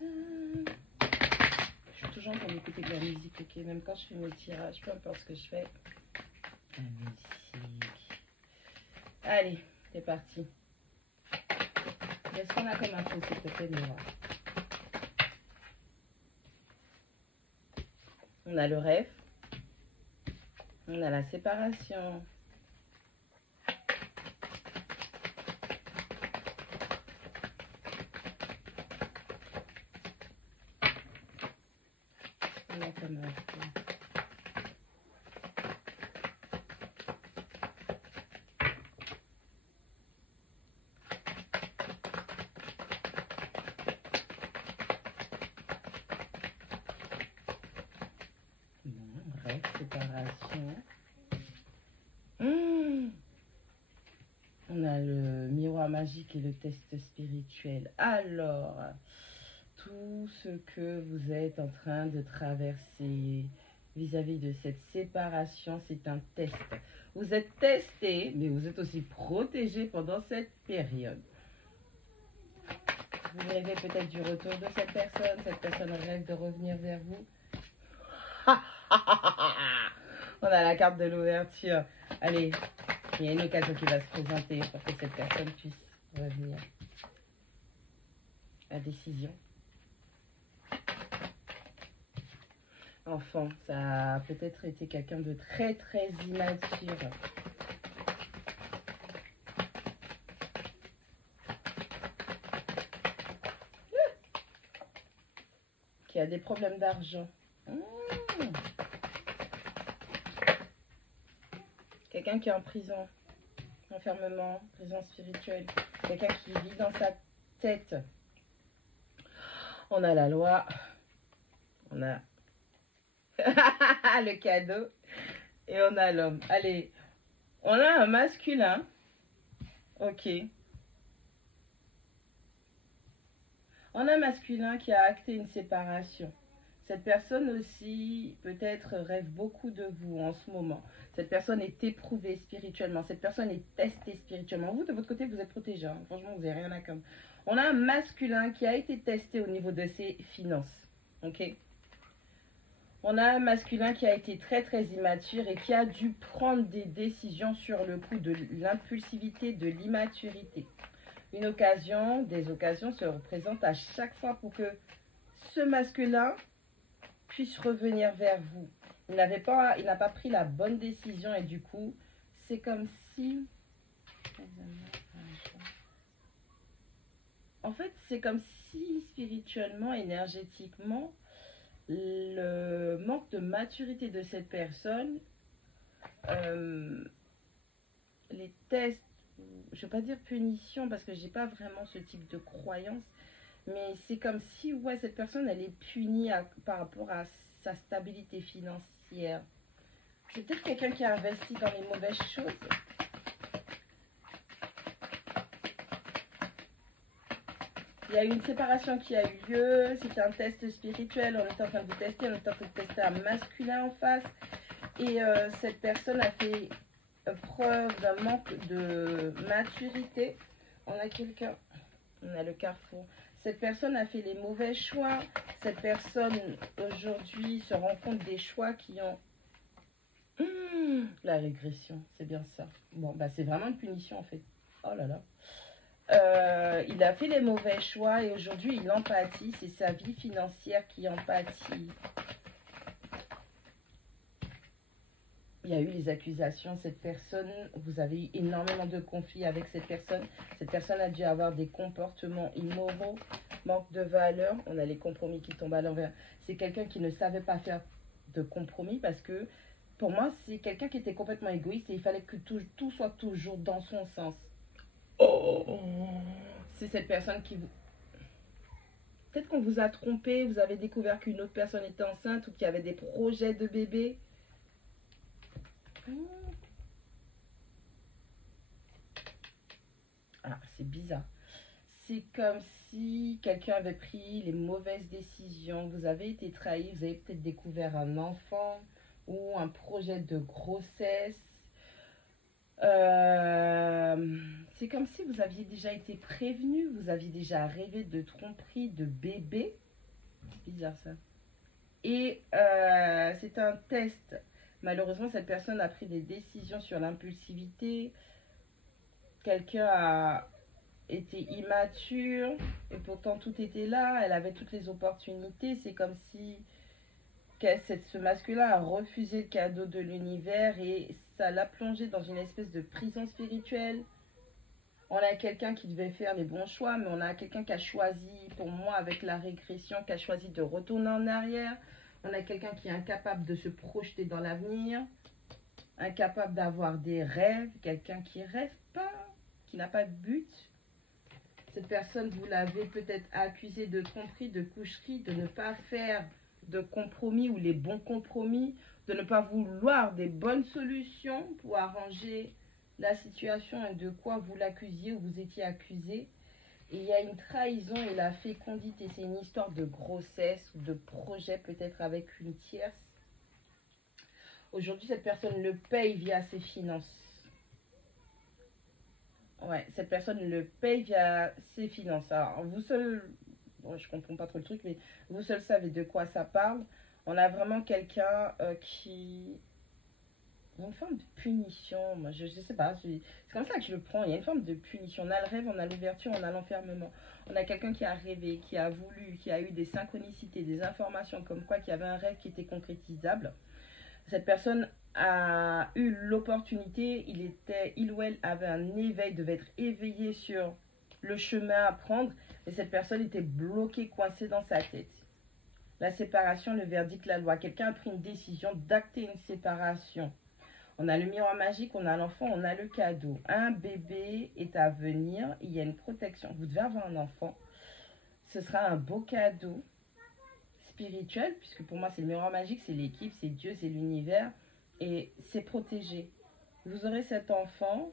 Je suis toujours en train d'écouter de la musique, ok? Même quand je fais mes tirages, peu importe ce que je fais. La musique. Allez, c'est parti. Qu'est-ce qu'on a comme info, s'il te plaît, Mira? On a le rêve. On a la séparation. On a comme info. Rêve, séparation. On a le miroir magique et le test spirituel. Alors, tout ce que vous êtes en train de traverser vis-à-vis de cette séparation, c'est un test. Vous êtes testé, mais vous êtes aussi protégé pendant cette période. Vous rêvez peut-être du retour de cette personne rêve de revenir vers vous. On a la carte de l'ouverture. Allez, il y a une occasion qui va se présenter pour que cette personne puisse revenir. La décision. Enfant, ça a peut-être été quelqu'un de très très immature. Qui a des problèmes d'argent. Quelqu'un qui est en prison, enfermement, prison spirituelle. Quelqu'un qui vit dans sa tête. On a la loi. On a le cadeau. Et on a l'homme. Allez, on a un masculin. Ok. On a un masculin qui a acté une séparation. Cette personne aussi, peut-être, rêve beaucoup de vous en ce moment. Cette personne est éprouvée spirituellement. Cette personne est testée spirituellement. Vous, de votre côté, vous êtes protégé. Hein. Franchement, vous n'avez rien à comme. On a un masculin qui a été testé au niveau de ses finances. Ok. On a un masculin qui a été très, très immature et qui a dû prendre des décisions sur le coup de l'impulsivité, de l'immaturité. Une occasion, des occasions se représentent à chaque fois pour que ce masculin puisse revenir vers vous. Il n'a pas pris la bonne décision et du coup, c'est comme si... En fait, c'est comme si spirituellement, énergétiquement, le manque de maturité de cette personne, les tests, je ne vais pas dire punition parce que j'ai pas vraiment ce type de croyance, mais c'est comme si ouais, cette personne elle est punie par rapport à sa stabilité financière. C'est peut-être quelqu'un qui a investi dans les mauvaises choses. Il y a eu une séparation qui a eu lieu, c'était un test spirituel, on était en train de tester, on était en train de tester un masculin en face. Et cette personne a fait preuve d'un manque de maturité. On a quelqu'un, on a le carrefour. Cette personne a fait les mauvais choix. Cette personne aujourd'hui se rend compte des choix qui ont... la régression, c'est bien ça. Bon, bah c'est vraiment une punition en fait. Oh là là. Il a fait les mauvais choix et aujourd'hui il empathie. C'est sa vie financière qui empathie. Il y a eu les accusations, cette personne, vous avez eu énormément de conflits avec cette personne. Cette personne a dû avoir des comportements immoraux, manque de valeur. On a les compromis qui tombent à l'envers. C'est quelqu'un qui ne savait pas faire de compromis parce que, pour moi, c'est quelqu'un qui était complètement égoïste et il fallait que tout soit toujours dans son sens. Oh. C'est cette personne qui vous... Peut-être qu'on vous a trompé, vous avez découvert qu'une autre personne était enceinte ou qu'il y avait des projets de bébé. Ah, c'est bizarre. C'est comme si quelqu'un avait pris les mauvaises décisions. Vous avez été trahi, vous avez peut-être découvert un enfant ou un projet de grossesse. C'est comme si vous aviez déjà été prévenu, vous aviez déjà rêvé de tromperie, de bébé. C'est bizarre ça. Et c'est un test. Malheureusement, cette personne a pris des décisions sur l'impulsivité. Quelqu'un a été immature et pourtant tout était là. Elle avait toutes les opportunités. C'est comme si ce masculin a refusé le cadeau de l'univers et ça l'a plongé dans une espèce de prison spirituelle. On a quelqu'un qui devait faire les bons choix, mais on a quelqu'un qui a choisi, pour moi, avec la régression, qui a choisi de retourner en arrière. On a quelqu'un qui est incapable de se projeter dans l'avenir, incapable d'avoir des rêves, quelqu'un qui rêve pas, qui n'a pas de but. Cette personne, vous l'avez peut-être accusé de tromperie, de coucherie, de ne pas faire de compromis ou les bons compromis, de ne pas vouloir des bonnes solutions pour arranger la situation et de quoi vous l'accusiez ou vous étiez accusé. Et il y a une trahison et la fécondité. C'est une histoire de grossesse ou de projet peut-être avec une tierce. Aujourd'hui, cette personne le paye via ses finances. Ouais, cette personne le paye via ses finances. Alors, vous seul, bon, je comprends pas trop le truc, mais vous seul savez de quoi ça parle. On a vraiment quelqu'un qui... Il y a une forme de punition. Moi, je sais pas, c'est comme ça que je le prends. Il y a une forme de punition. On a le rêve, on a l'ouverture, on a l'enfermement. On a quelqu'un qui a rêvé, qui a voulu, qui a eu des synchronicités, des informations comme quoi qu'il y avait un rêve qui était concrétisable. Cette personne a eu l'opportunité, il ou elle avait un éveil, devait être éveillé sur le chemin à prendre, et cette personne était bloquée, coincée dans sa tête. La séparation, le verdict, la loi. Quelqu'un a pris une décision d'acter une séparation. On a le miroir magique, on a l'enfant, on a le cadeau. Un bébé est à venir, il y a une protection. Vous devez avoir un enfant. Ce sera un beau cadeau spirituel, puisque pour moi c'est le miroir magique, c'est l'équipe, c'est Dieu, c'est l'univers, et c'est protégé. Vous aurez cet enfant,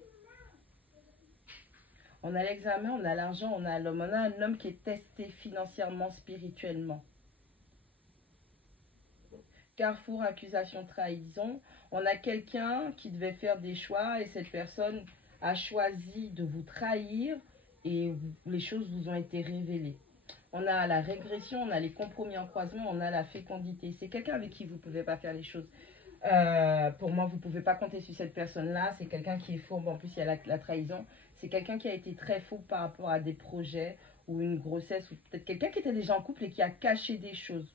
on a l'examen, on a l'argent, on a l'homme, on a un homme qui est testé financièrement, spirituellement. Carrefour, accusation, trahison. On a quelqu'un qui devait faire des choix et cette personne a choisi de vous trahir et les choses vous ont été révélées. On a la régression, on a les compromis en croisement, on a la fécondité. C'est quelqu'un avec qui vous ne pouvez pas faire les choses. Pour moi, vous ne pouvez pas compter sur cette personne-là. C'est quelqu'un qui est faux. Bon, en plus, il y a la trahison. C'est quelqu'un qui a été très faux par rapport à des projets ou une grossesse ou peut-être quelqu'un qui était déjà en couple et qui a caché des choses.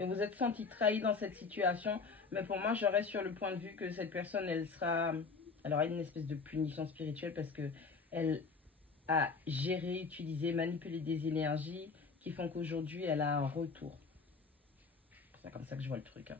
Et vous êtes senti trahi dans cette situation. Mais pour moi, je reste sur le point de vue que cette personne, elle aura une espèce de punition spirituelle parce que elle a géré, utilisé, manipulé des énergies qui font qu'aujourd'hui, elle a un retour. C'est comme ça que je vois le truc. Hein.